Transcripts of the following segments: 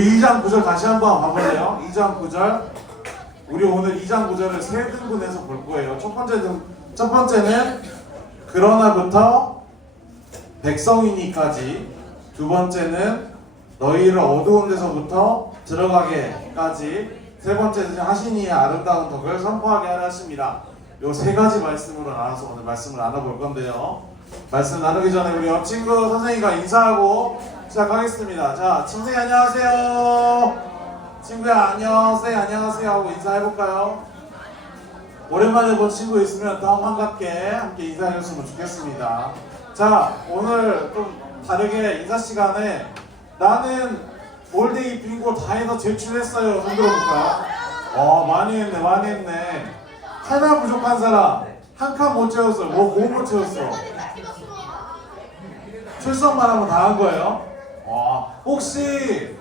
2장 9절 다시 한번 봐볼래요? 2장 9절. 우리 오늘 2장 9절을 세 등분해서 볼 거예요. 첫 번째는 그러나부터 백성이니까지, 두 번째는 너희를 어두운 데서부터 들어가게까지, 세 번째는 하시니의 아름다운 덕을 선포하게 하라 하십니다. 요 세 가지 말씀으로 나눠서 오늘 말씀을 나눠볼 건데요. 말씀 나누기 전에 우리 옆 친구 선생님과 인사하고 시작하겠습니다. 자, 선생님 안녕하세요. 친구야 안녕, 선생님 안녕하세요 하고 인사해볼까요? 오랜만에 본 친구 있으면 더 반갑게 함께 인사해줬으면 좋겠습니다. 자, 오늘 좀 다르게 인사 시간에 나는 올데이 빙고 다 해서 제출했어요. 손 들어볼까요? 많이 했네. 하나 부족한 사람, 한 칸 못 채웠어요. 뭐 못 채웠어? 출석만 하면 다 한 거예요? 혹시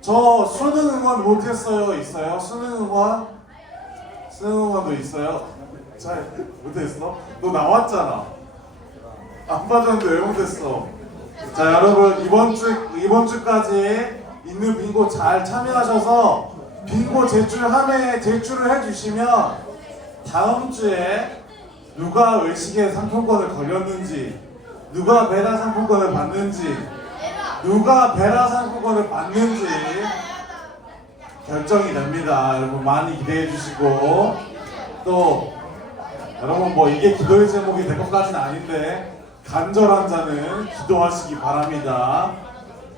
저 수능 응원 못했어요? 있어요? 수능 응원? 수능 응원도 있어요? 잘 못했어? 너 나왔잖아. 안 받았는데 왜 못했어? 자, 여러분 이번 주까지 있는 빙고 잘 참여하셔서 빙고 제출을 해주시면 다음 주에 누가 외식의 상품권을 걸렸는지, 누가 베라 상품권을 받는지 결정이 됩니다. 여러분 많이 기대해 주시고, 또 여러분 뭐 이게 기도의 제목이 될 것까지는 아닌데 간절한 자는 기도하시기 바랍니다.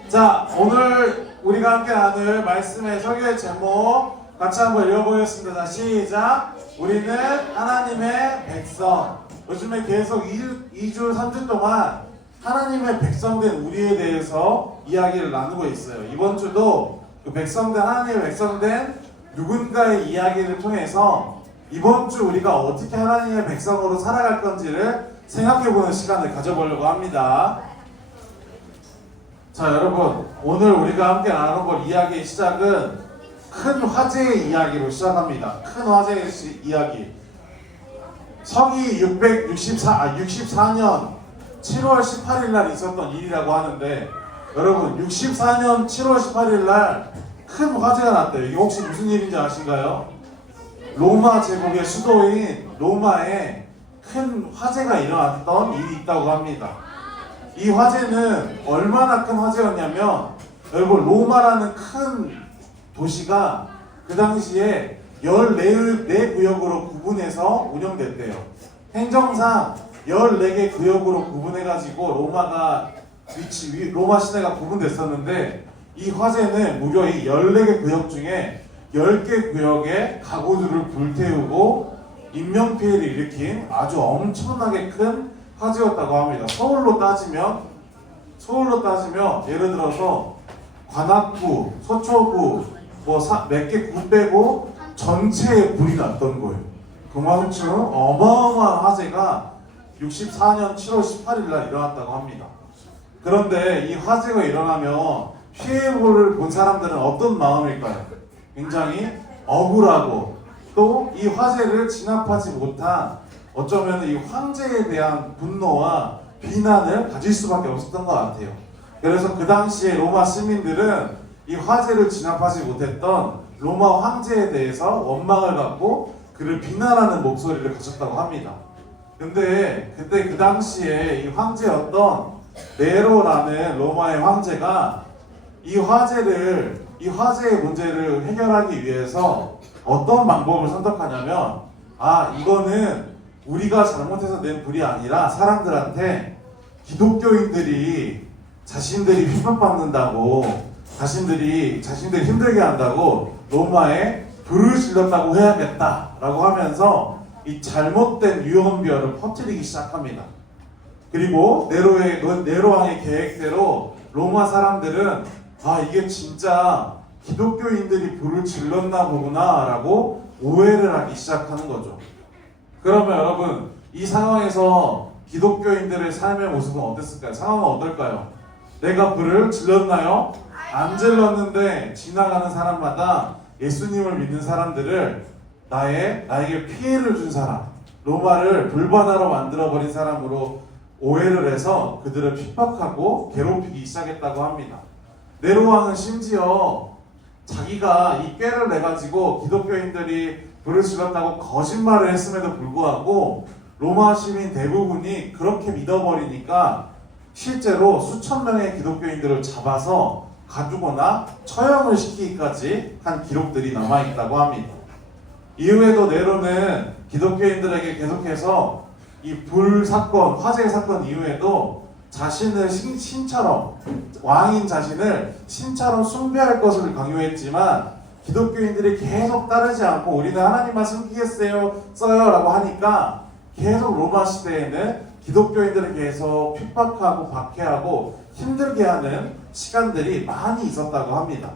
자, 오늘 우리가 함께 나눌 말씀의 설교의 제목 같이 한번 읽어보겠습니다. 자, 시작! 우리는 하나님의 백성. 요즘에 계속 2주, 3주 동안 하나님의 백성된 우리에 대해서 이야기를 나누고 있어요. 이번 주도 그 하나님의 백성된 누군가의 이야기를 통해서 이번 주 우리가 어떻게 하나님의 백성으로 살아갈 건지를 생각해보는 시간을 가져보려고 합니다. 자, 여러분 오늘 우리가 함께 나눠볼 이야기의 시작은 큰 화제의 이야기로 시작합니다. 큰 화제의 이야기. 서기 64년 7월 18일 날 있었던 일이라고 하는데, 여러분 64년 7월 18일 날 큰 화제가 났대요. 이게 혹시 무슨 일인지 아신가요? 로마 제국의 수도인 로마에 큰 화재가 일어났던 일이 있다고 합니다. 이 화재는 얼마나 큰 화재였냐면, 여러분 로마라는 큰 도시가 그 당시에 14구역으로 구분해서 운영됐대요. 행정상 14개 구역으로 구분해가지고 로마 시내가 구분됐었는데, 이 화재는 무려 이 14개 구역 중에 10개 구역의 가구들을 불태우고 인명피해를 일으킨 아주 엄청나게 큰 화재였다고 합니다. 서울로 따지면 예를 들어서 관악구, 서초구 몇 개 구 빼고 전체에 불이 났던 거예요. 그만큼 어마어마한 화재가 64년 7월 18일 날 일어났다고 합니다. 그런데 이 화재가 일어나면 피해를 본 사람들은 어떤 마음일까요? 굉장히 억울하고, 또 이 화재를 진압하지 못한, 어쩌면 이 황제에 대한 분노와 비난을 가질 수밖에 없었던 것 같아요. 그래서 그 당시에 로마 시민들은 이 화재를 진압하지 못했던 로마 황제에 대해서 원망을 갖고 그를 비난하는 목소리를 가졌다고 합니다. 근데 그때 그 당시에 이 황제였던 네로라는 로마의 황제가 이 화재의 문제를 해결하기 위해서 어떤 방법을 선택하냐면, 이거는 우리가 잘못해서 낸 불이 아니라 사람들한테 기독교인들이 자신들이 핍박받는다고, 자신들이 힘들게 한다고 로마에 불을 질렀다고 해야겠다라고 하면서 이 잘못된 유언비어를 퍼뜨리기 시작합니다. 그리고 네로 왕의 계획대로 로마 사람들은 이게 진짜 기독교인들이 불을 질렀나 보구나 라고 오해를 하기 시작하는 거죠. 그러면 여러분, 이 상황에서 기독교인들의 삶의 모습은 어땠을까요? 상황은 어떨까요? 내가 불을 질렀나요? 안 질렀는데 지나가는 사람마다 예수님을 믿는 사람들을 나에게 피해를 준 사람, 로마를 불바다로 만들어버린 사람으로 오해를 해서 그들을 핍박하고 괴롭히기 시작했다고 합니다. 네로 왕은 심지어 자기가 이 꾀를 내가지고 기독교인들이 불을 질렀다고 거짓말을 했음에도 불구하고 로마 시민 대부분이 그렇게 믿어버리니까 실제로 수천 명의 기독교인들을 잡아서 가두거나 처형을 시키기까지 한 기록들이 남아있다고 합니다. 이후에도 네로는 기독교인들에게 계속해서 이 불 사건, 화재 사건 이후에도 자신을 신처럼, 왕인 자신을 신처럼 숭배할 것을 강요했지만 기독교인들이 계속 따르지 않고 우리는 하나님만 숨기겠어요 라고 하니까 계속 로마 시대에는 기독교인들을 계속 핍박하고 박해하고 힘들게 하는 시간들이 많이 있었다고 합니다.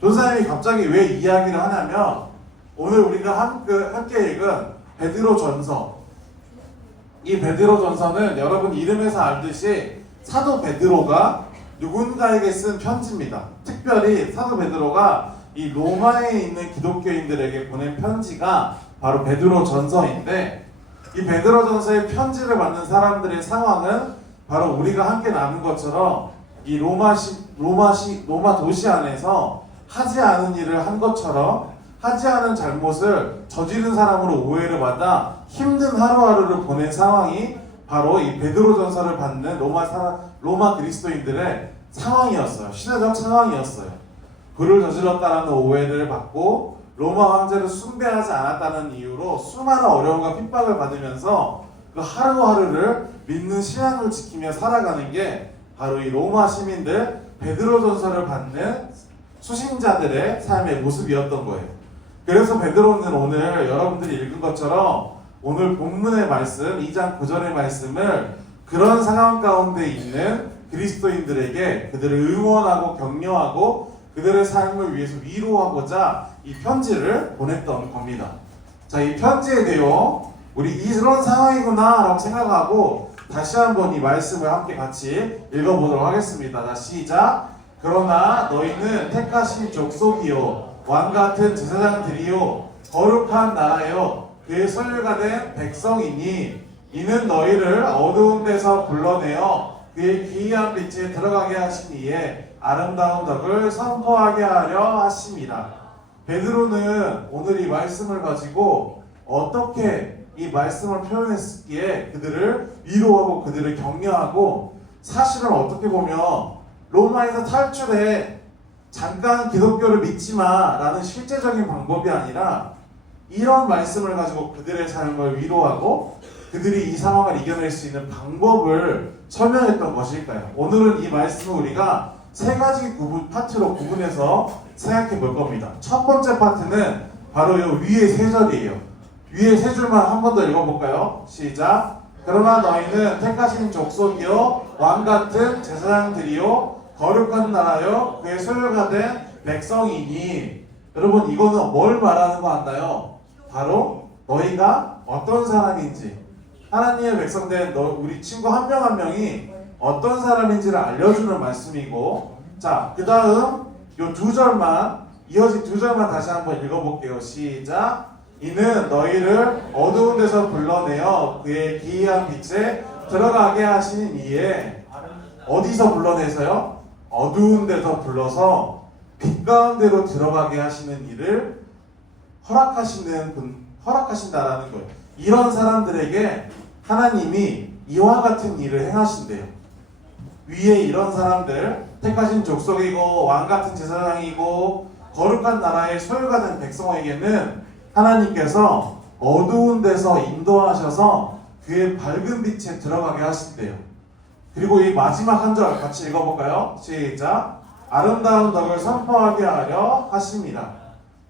조사님이 갑자기 왜 이야기를 하냐면 오늘 우리가 함께 읽은 베드로전서, 이 베드로전서는 여러분 이름에서 알듯이 사도 베드로가 누군가에게 쓴 편지입니다. 특별히 사도 베드로가 이 로마에 있는 기독교인들에게 보낸 편지가 바로 베드로전서인데, 이 베드로전서의 편지를 받는 사람들의 상황은 바로 우리가 함께 나눈 것처럼 이 로마 도시 안에서 하지 않은 일을 한 것처럼 하지 않은 잘못을 저지른 사람으로 오해를 받아 힘든 하루하루를 보낸 상황이 바로 이 베드로전서를 받는 로마 그리스도인들의 상황이었어요. 시대적 상황이었어요. 불을 저질렀다라는 오해를 받고 로마 황제를 숭배하지 않았다는 이유로 수많은 어려움과 핍박을 받으면서 그 하루하루를 믿는 신앙을 지키며 살아가는 게 바로 이 로마 시민들 베드로전서를 받는 수신자들의 삶의 모습이었던 거예요. 그래서 베드로는 오늘 여러분들이 읽은 것처럼 오늘 본문의 말씀 2장 9절의 말씀을 그런 상황 가운데 있는 그리스도인들에게 그들을 응원하고 격려하고 그들의 삶을 위해서 위로하고자 이 편지를 보냈던 겁니다. 자, 이 편지의 내용, 우리 이런 상황이구나 라고 생각하고 다시 한번 이 말씀을 함께 같이 읽어보도록 하겠습니다. 자, 시작. 그러나 너희는 택하신 족속이요 왕같은 제사장들이요 거룩한 나라요 그의 소유가 된 백성이니 이는 너희를 어두운 데서 불러내어 그의 기이한 빛에 들어가게 하신 이에 아름다운 덕을 선포하게 하려 하심이라. 베드로는 오늘 이 말씀을 가지고 어떻게 이 말씀을 표현했기에 그들을 위로하고 그들을 격려하고, 사실은 어떻게 보면 로마에서 탈출해 잠깐 기독교를 믿지마 라는 실제적인 방법이 아니라 이런 말씀을 가지고 그들의 삶을 위로하고 그들이 이 상황을 이겨낼 수 있는 방법을 설명했던 것일까요? 오늘은 이 말씀을 우리가 세 가지 파트로 구분해서 생각해 볼 겁니다. 첫 번째 파트는 바로 이 위에 세 절이에요. 위에 세 줄만 한 번 더 읽어볼까요? 시작. 그러나 너희는 택하신 족속이요 왕같은 제사장들이요 거룩한 나라요 그의 소유가 된 백성이니. 여러분, 이거는 뭘 말하는 거 같나요? 바로 너희가 어떤 사람인지, 하나님의 백성된 우리 친구 한 명 한 명이 어떤 사람인지를 알려주는 말씀이고, 자, 그 다음 요 두 절만, 이어진 두 절만 다시 한번 읽어볼게요. 시작. 이는 너희를 어두운 데서 불러내어 그의 기이한 빛에 들어가게 하시는 이에. 어디서 불러내서요? 어두운 데서 불러서 빛 가운데로 들어가게 하시는 일을 허락하신다라는 거예요. 이런 사람들에게 하나님이 이와 같은 일을 행하신대요. 위에 이런 사람들, 택하신 족속이고 왕같은 제사장이고 거룩한 나라의 소유가 된 백성에게는 하나님께서 어두운 데서 인도하셔서 그의 밝은 빛에 들어가게 하신대요. 그리고 이 마지막 한 절 같이 읽어볼까요? 시작. 아름다운 덕을 선포하게 하려 하십니다.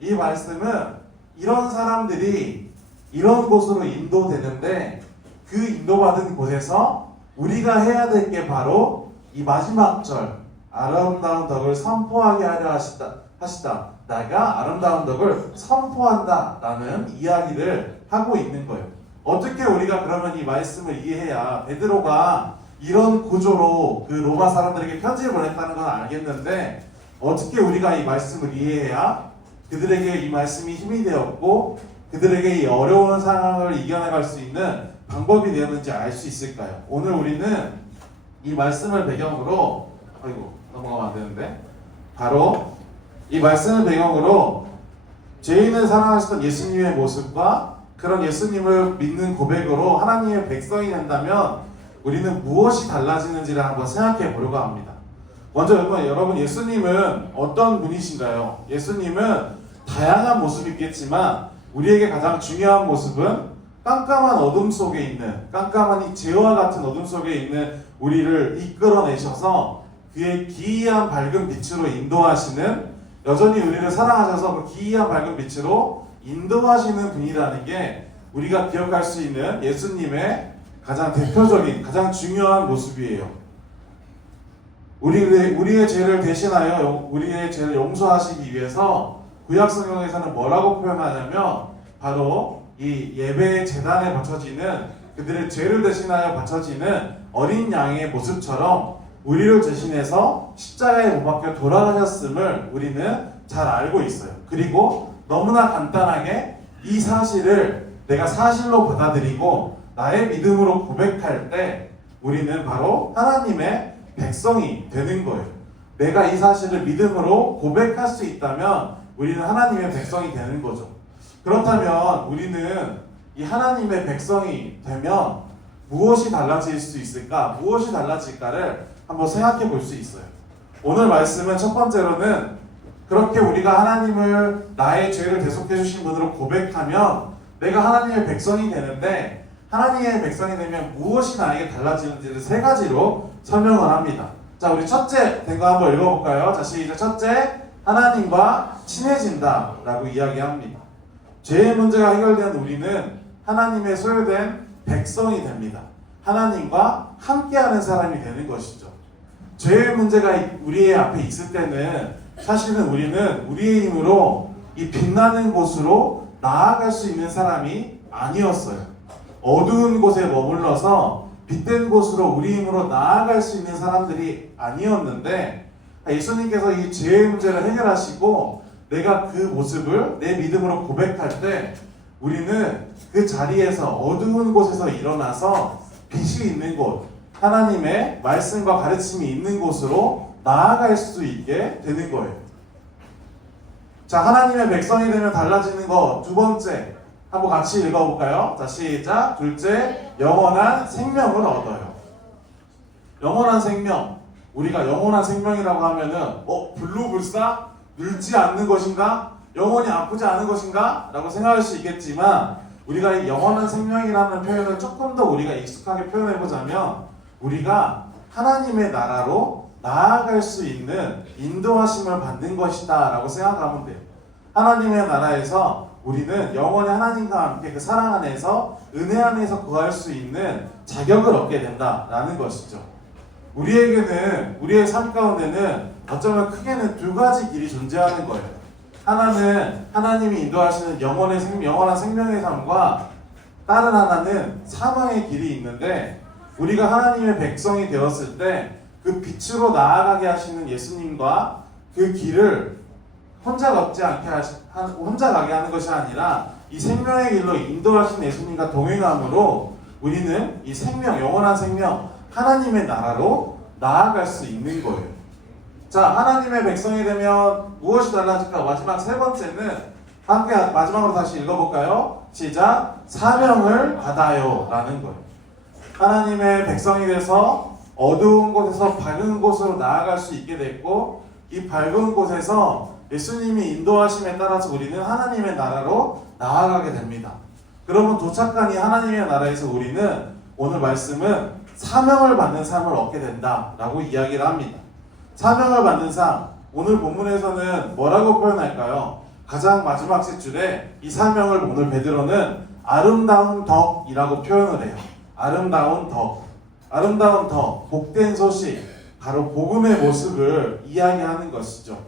이 말씀은 이런 사람들이 이런 곳으로 인도되는데 그 인도받은 곳에서 우리가 해야 될 게 바로 이 마지막 절, 아름다운 덕을 선포하게 하려 하시다. 내가 아름다운 덕을 선포한다 라는 이야기를 하고 있는 거예요. 어떻게 우리가 그러면 이 말씀을 이해해야, 베드로가 이런 구조로 그 로마 사람들에게 편지를 보냈다는 건 알겠는데 어떻게 우리가 이 말씀을 이해해야 그들에게 이 말씀이 힘이 되었고 그들에게 이 어려운 상황을 이겨나갈 수 있는 방법이 되었는지 알 수 있을까요? 오늘 우리는 이 말씀을 배경으로, 넘어가면 안 되는데, 바로 이 말씀을 배경으로 죄인을 사랑하시던 예수님의 모습과 그런 예수님을 믿는 고백으로 하나님의 백성이 된다면 우리는 무엇이 달라지는지를 한번 생각해 보려고 합니다. 먼저 여러분 예수님은 어떤 분이신가요? 예수님은 다양한 모습이 있겠지만 우리에게 가장 중요한 모습은 깜깜한 어둠 속에 있는, 깜깜한 이 죄와 같은 어둠 속에 있는 우리를 이끌어내셔서 그의 기이한 밝은 빛으로 인도하시는, 여전히 우리를 사랑하셔서 그 기이한 밝은 빛으로 인도하시는 분이라는 게 우리가 기억할 수 있는 예수님의 가장 대표적인, 가장 중요한 모습이에요. 우리의 죄를 대신하여 우리의 죄를 용서하시기 위해서 구약 성경에서는 뭐라고 표현하냐면 바로 이 예배 제단에 바쳐지는, 그들의 죄를 대신하여 바쳐지는 어린 양의 모습처럼 우리를 대신해서 십자가에 못 박혀 돌아가셨음을 우리는 잘 알고 있어요. 그리고 너무나 간단하게 이 사실을 내가 사실로 받아들이고 나의 믿음으로 고백할 때 우리는 바로 하나님의 백성이 되는 거예요. 내가 이 사실을 믿음으로 고백할 수 있다면 우리는 하나님의 백성이 되는 거죠. 그렇다면 우리는 이 하나님의 백성이 되면 무엇이 달라질 수 있을까? 무엇이 달라질까를 한번 생각해 볼 수 있어요. 오늘 말씀은 첫 번째로는 그렇게 우리가 하나님을 나의 죄를 대속해 주신 분으로 고백하면 내가 하나님의 백성이 되는데, 하나님의 백성이 되면 무엇이 나에게 달라지는지를 세 가지로 설명을 합니다. 자, 우리 첫째 된 거 한번 읽어볼까요? 자, 시작. 첫째, 하나님과 친해진다 라고 이야기합니다. 죄의 문제가 해결된 우리는 하나님의 소유된 백성이 됩니다. 하나님과 함께하는 사람이 되는 것이죠. 죄의 문제가 우리의 앞에 있을 때는 사실은 우리는 우리의 힘으로 이 빛나는 곳으로 나아갈 수 있는 사람이 아니었어요. 어두운 곳에 머물러서 빛된 곳으로 우리 힘으로 나아갈 수 있는 사람들이 아니었는데, 예수님께서 이 죄의 문제를 해결하시고 내가 그 모습을 내 믿음으로 고백할 때 우리는 그 자리에서 어두운 곳에서 일어나서 빛이 있는 곳, 하나님의 말씀과 가르침이 있는 곳으로 나아갈 수 있게 되는 거예요. 자, 하나님의 백성이 되면 달라지는 거 두 번째 한번 같이 읽어볼까요? 자, 시작. 둘째, 영원한 생명을 얻어요. 영원한 생명. 우리가 영원한 생명이라고 하면은 불루불사? 늙지 않는 것인가? 영원히 아프지 않은 것인가? 라고 생각할 수 있겠지만 우리가 이 영원한 생명이라는 표현을 조금 더 우리가 익숙하게 표현해보자면 우리가 하나님의 나라로 나아갈 수 있는 인도하심을 받는 것이다 라고 생각하면 돼요. 하나님의 나라에서 우리는 영원히 하나님과 함께 그 사랑 안에서 은혜 안에서 거할 수 있는 자격을 얻게 된다라는 것이죠. 우리에게는, 우리의 삶 가운데는 어쩌면 크게는 두 가지 길이 존재하는 거예요. 하나는 하나님이 인도하시는 영원한 생명의 삶과 다른 하나는 사망의 길이 있는데, 우리가 하나님의 백성이 되었을 때 그 빛으로 나아가게 하시는 예수님과 그 길을 혼자 가게 하는 것이 아니라 이 생명의 길로 인도하신 예수님과 동행함으로 우리는 이 생명, 영원한 생명, 하나님의 나라로 나아갈 수 있는 거예요. 자, 하나님의 백성이 되면 무엇이 달라질까? 마지막 세 번째는 함께 마지막으로 다시 읽어볼까요? 시작. 사명을 받아요 라는 거예요. 하나님의 백성이 돼서 어두운 곳에서 밝은 곳으로 나아갈 수 있게 됐고, 이 밝은 곳에서 예수님이 인도하심에 따라서 우리는 하나님의 나라로 나아가게 됩니다. 그러면 도착한 이 하나님의 나라에서 우리는 오늘 말씀은 사명을 받는 삶을 얻게 된다라고 이야기를 합니다. 사명을 받는 삶, 오늘 본문에서는 뭐라고 표현할까요? 가장 마지막 세 줄에 이 사명을 오늘 베드로는 아름다운 덕이라고 표현을 해요. 아름다운 덕, 아름다운 덕, 복된 소식, 바로 복음의 모습을 이야기하는 것이죠.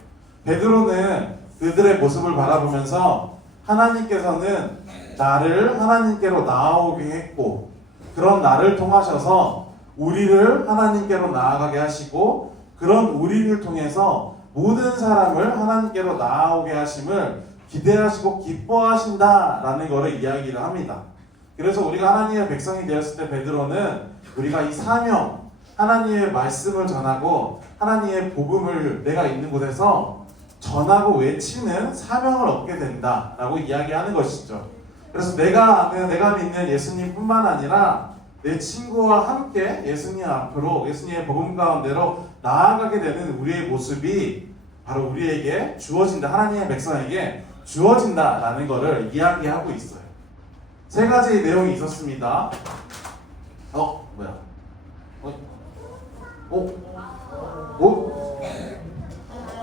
베드로는 그들의 모습을 바라보면서 하나님께서는 나를 하나님께로 나아오게 했고, 그런 나를 통하셔서 우리를 하나님께로 나아가게 하시고, 그런 우리를 통해서 모든 사람을 하나님께로 나아오게 하심을 기대하시고 기뻐하신다라는 것을 이야기를 합니다. 그래서 우리가 하나님의 백성이 되었을 때 베드로는 우리가 이 사명, 하나님의 말씀을 전하고 하나님의 복음을 내가 있는 곳에서 전하고 외치는 사명을 얻게 된다라고 이야기하는 것이죠. 그래서 내가 믿는 예수님뿐만 아니라 내 친구와 함께 예수님 앞으로 예수님의 복음 가운데로 나아가게 되는 우리의 모습이 바로 우리에게 주어진다. 하나님의 백성에게 주어진다라는 것을 이야기하고 있어요. 세 가지 내용이 있었습니다. 뭐야?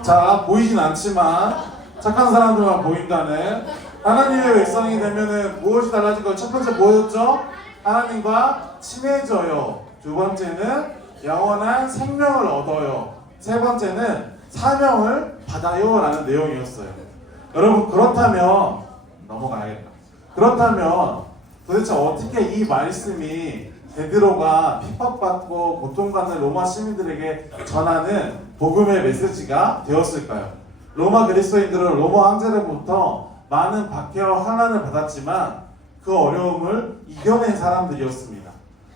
자, 보이진 않지만 착한 사람들만 보인다는 하나님의 백성이 되면은 무엇이 달라질 거예요? 첫 번째 뭐였죠? 하나님과 친해져요. 두 번째는 영원한 생명을 얻어요. 세 번째는 사명을 받아요 라는 내용이었어요. 여러분, 그렇다면 넘어가야겠다. 그렇다면 도대체 어떻게 이 말씀이 베드로가 핍박받고 고통받는 로마 시민들에게 전하는 복음의 메시지가 되었을까요? 로마 그리스도인들은 로마 황제로부터 많은 박해와 환난을 받았지만 그 어려움을 이겨낸 사람들이었습니다.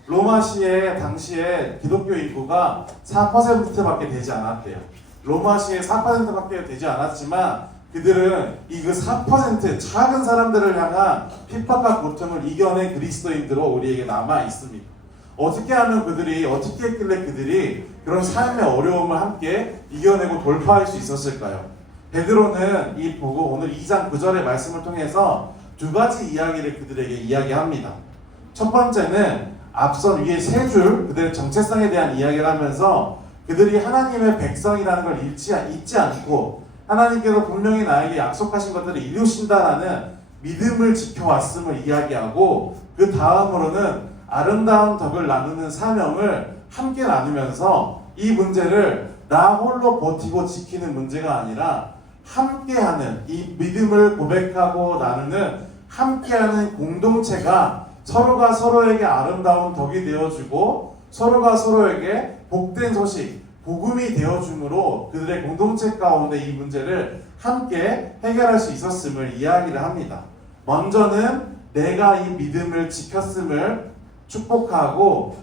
로마시에 당시에 기독교 인구가 4%밖에 되지 않았대요. 로마시에 4%밖에 되지 않았지만 그들은 이 그 4% 작은 사람들을 향한 핍박과 고통을 이겨낸 그리스도인들로 우리에게 남아 있습니다. 어떻게 했길래 그들이 그런 삶의 어려움을 함께 이겨내고 돌파할 수 있었을까요? 베드로는 오늘 2장 9절의 말씀을 통해서 두 가지 이야기를 그들에게 이야기합니다. 첫 번째는 앞선 위에 세 줄 그들의 정체성에 대한 이야기를 하면서 그들이 하나님의 백성이라는 걸 잊지 않고 하나님께서 분명히 나에게 약속하신 것들을 이루신다라는 믿음을 지켜왔음을 이야기하고 그 다음으로는 아름다운 덕을 나누는 사명을 함께 나누면서 이 문제를 나 홀로 버티고 지키는 문제가 아니라 함께하는 이 믿음을 고백하고 나누는 함께하는 공동체가 서로가 서로에게 아름다운 덕이 되어주고 서로가 서로에게 복된 소식, 복음이 되어줌으로 그들의 공동체 가운데 이 문제를 함께 해결할 수 있었음을 이야기를 합니다. 먼저는 내가 이 믿음을 지켰음을 축복하고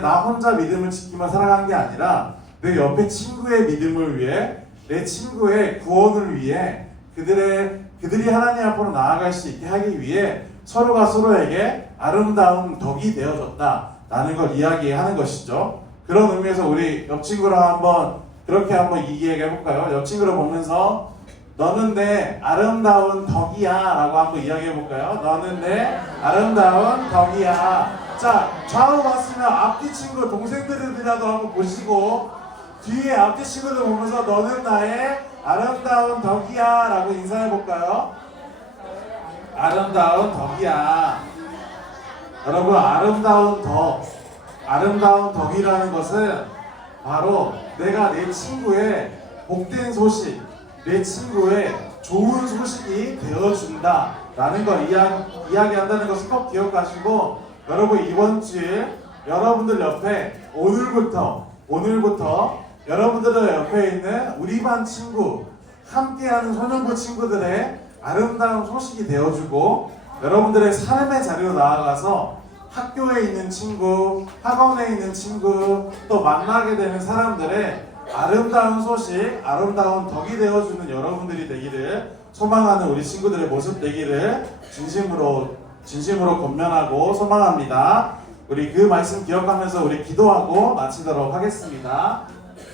나 혼자 믿음을 지키며 살아간 게 아니라 내 옆에 친구의 믿음을 위해 내 친구의 구원을 위해 그들이 하나님 앞으로 나아갈 수 있게 하기 위해 서로가 서로에게 아름다운 덕이 되어졌다라는 걸 이야기하는 것이죠. 그런 의미에서 우리 옆 친구랑 그렇게 한번 이야기해 볼까요? 옆 친구를 보면서 너는 내 아름다운 덕이야 라고 한번 이야기해 볼까요? 너는 내 아름다운 덕이야. 자, 좌우 봤으면 앞뒤 친구 동생들이라도 한번 보시고 뒤에 앞뒤 친구들 보면서 너는 나의 아름다운 덕이야 라고 인사해 볼까요? 아름다운 덕이야. 여러분, 아름다운 덕이라는 것은 바로 내가 내 친구의 복된 소식, 내 친구의 좋은 소식이 되어준다 라는 걸 이야기한다는 것을 꼭 기억하시고, 여러분 이번 주에 여러분들 옆에 오늘부터 여러분들 옆에 있는 우리 반 친구, 함께하는 소년부 친구들의 아름다운 소식이 되어주고, 여러분들의 삶의 자리로 나아가서 학교에 있는 친구, 학원에 있는 친구, 또 만나게 되는 사람들의 아름다운 소식, 아름다운 덕이 되어주는 여러분들이 되기를 소망하는 우리 친구들의 모습 되기를 진심으로 권면하고 소망합니다. 우리 그 말씀 기억하면서 우리 기도하고 마치도록 하겠습니다.